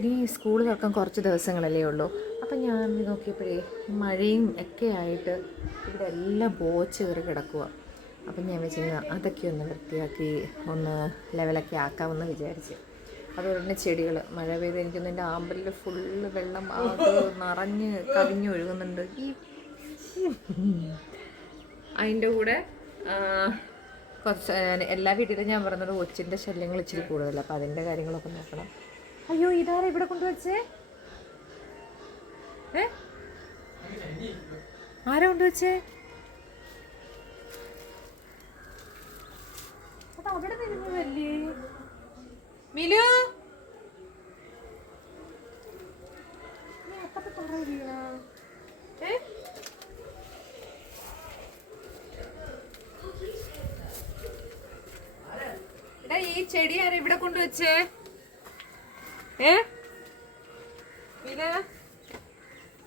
ഇനി സ്കൂൾ തുറക്കാൻ കുറച്ച് ദിവസങ്ങളല്ലേ ഉള്ളൂ. അപ്പം ഞാൻ നോക്കിയപ്പോഴേ മഴയും ഒക്കെ ആയിട്ട് ഇവിടെ എല്ലാം പോച്ച് കയറി കിടക്കുക. അപ്പം ഞാൻ വെച്ചാൽ അതൊക്കെ ഒന്ന് വൃത്തിയാക്കി ഒന്ന് ലെവലൊക്കെ ആക്കാമെന്ന് വിചാരിച്ച്. അതുപോലെ തന്നെ ചെടികൾ മഴ പെയ്ത് എനിക്കൊന്നും എൻ്റെ ആമ്പലിൽ ഫുള്ള് വെള്ളം നിറഞ്ഞ് കവിഞ്ഞൊഴുകുന്നുണ്ട്. അതിൻ്റെ കൂടെ കുറച്ച് എല്ലാ വീട്ടിലും ഞാൻ പറഞ്ഞത് ഒച്ചിൻ്റെ ശല്യങ്ങൾ ഇച്ചിരി കൂടുതലല്ല. അപ്പം അതിൻ്റെ കാര്യങ്ങളൊക്കെ നോക്കണം. അയ്യോ ഇതാരാ ഇവിടെ കൊണ്ടുവച്ചേ? ആരാ കൊണ്ടുവച്ചേ? അത് അവിടെ നിന്നതല്ലേ മിലു? നീ അപ്പത്തെ പറയില്ല. ഈ ചെടി ആരാ ഇവിടെ കൊണ്ടുവച്ചേ? മിലു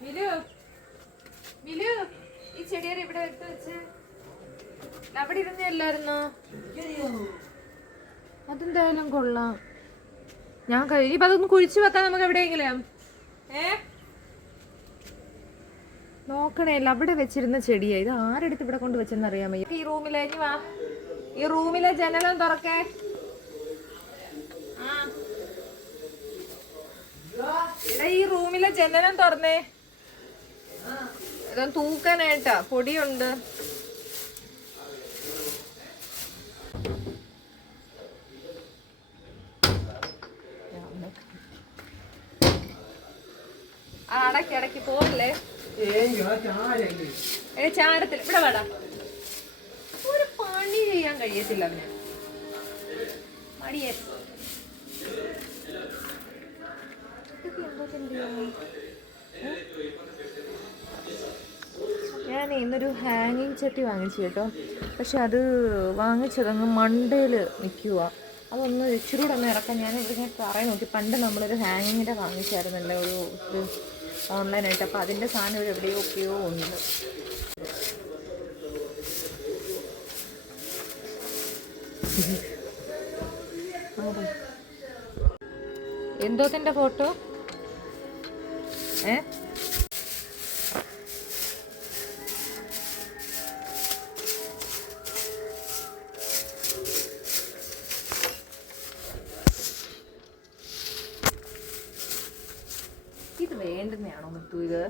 മിലു മിലു ഈ ചെടിയാരെ ഇവിടെ എടുത്ത് വെച്ച് അവിടെ ഇരുന്നല്ലായിരുന്നോ? അതെന്തായാലും കൊള്ളാം. ഞാൻ ഇപ്പൊ അതൊന്ന് കുഴിച്ചു വെക്കാം നമുക്ക് എവിടെയെങ്കിലും. നോക്കണേല്ല അവിടെ വെച്ചിരുന്ന ചെടിയാ. ഇത് ആരെടുത്ത് ഇവിടെ കൊണ്ട് വെച്ചെന്ന് അറിയാൻ വയ്യ. ഈ റൂമിലെ വാ, ഈ റൂമിലെ ജനലും തുറക്കേ. ഈ റൂമിലെ ജനലും തുറന്നേ. ഇതൊന്ന് തൂക്കാനായിട്ടാ, പൊടിയുണ്ട്. അടക്കി അടക്കി പോവല്ലേ. ചാരത്തിൽ ഇവിടെ വേടാ. ഒരു പണി ചെയ്യാൻ കഴിയത്തില്ല അവന്. മടിയേ. ഞാൻ ഇന്നൊരു ഹാങ്ങിങ് ചട്ടി വാങ്ങിച്ചു കേട്ടോ. പക്ഷെ അത് വാങ്ങിച്ചതങ്ങ് മണ്ടയിൽ നിൽക്കുക. അതൊന്ന് ഇച്ചിരി കൂടെ ഒന്ന് ഇറക്കാൻ ഞാൻ ഇവിടെ പറയാൻ നോക്കി. പണ്ട് നമ്മളൊരു ഹാങ്ങിങ്ങിൻ്റെ വാങ്ങിച്ചായിരുന്നല്ലോ ഒരു ഓൺലൈനായിട്ട്. അപ്പോൾ അതിൻ്റെ സാധനം ഒരു എവിടെയൊക്കെയോ ഉണ്ട്. എന്തോത്തിൻ്റെ ഫോട്ടോ? ഇത് വേണ്ടുന്നതാണോ മുത്തു? ഇത്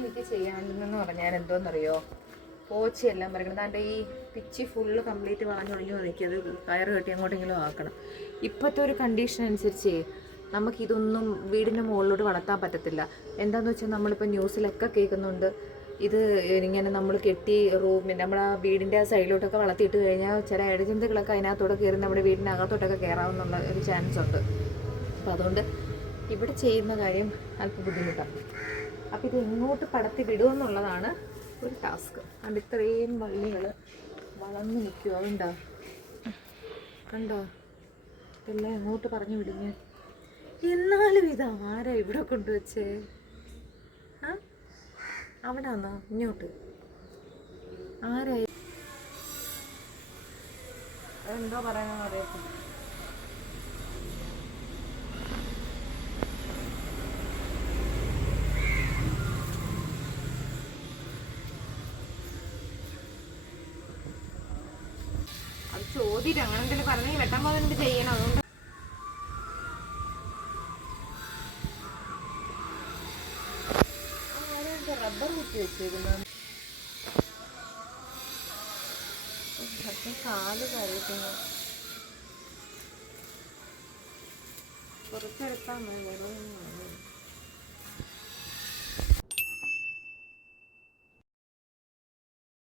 എനിക്ക് ചെയ്യാണ്ടെന്ന് പറഞ്ഞാൽ എന്തോന്നറിയോ, പോച്ചയെല്ലാം പറയണം. അതിൻ്റെ ഈ പിച്ചി ഫുള്ള് കംപ്ലീറ്റ് വളഞ്ഞൊഴിഞ്ഞു നിൽക്കിയത് കയറ് കെട്ടി അങ്ങോട്ടെങ്കിലും ആക്കണം. ഇപ്പോഴത്തെ ഒരു കണ്ടീഷൻ അനുസരിച്ച് നമുക്കിതൊന്നും വീടിൻ്റെ മുകളിലോട്ട് വളർത്താൻ പറ്റത്തില്ല. എന്താണെന്ന് വെച്ചാൽ നമ്മളിപ്പോൾ ന്യൂസിലൊക്കെ കേൾക്കുന്നുണ്ട്, ഇത് ഇങ്ങനെ നമ്മൾ കെട്ടി നമ്മുടെ ആ വീടിൻ്റെ ആ സൈഡിലോട്ടൊക്കെ വളർത്തിയിട്ട് കഴിഞ്ഞാൽ ചില ഇഴജന്തുക്കളൊക്കെ അതിനകത്തോടെ കയറി നമ്മുടെ വീടിനകത്തോട്ടൊക്കെ കയറാമെന്നുള്ള ഒരു ചാൻസ് ഉണ്ട്. അപ്പോൾ അതുകൊണ്ട് ഇവിടെ ചെയ്യുന്ന കാര്യം അല്പം ബുദ്ധിമുട്ടാണ്. അപ്പോൾ ഇത് എങ്ങോട്ട് പടത്തി വിടുമെന്നുള്ളതാണ് ഒരു ടാസ്ക്. അത് ഇത്രയും വള്ളികൾ വളർന്നു നിൽക്കുക. അതുണ്ടോ കണ്ടോ? എല്ലാം എങ്ങോട്ട് പറഞ്ഞു വിടുങ്ങി. എന്നാലും ഇത് ആരാ ഇവിടെ കൊണ്ടുവച്ചേ? അവിടെ വന്നോ ഇങ്ങോട്ട്? ആരായി? എന്തോ പറയാനോ അറിയത്തില്ല. അത് ചോദിച്ചിട്ട് അങ്ങനെ എന്തെങ്കിലും പറഞ്ഞെങ്കിൽ വെട്ടാൻ പോകുന്നുണ്ട് ചെയ്യണം. അതുകൊണ്ട് റബ്ബർ കുത്തി വെച്ചിരുന്നു. കാല് കരയിക്കുന്നു. കുറച്ചെടുത്താൽ മതി.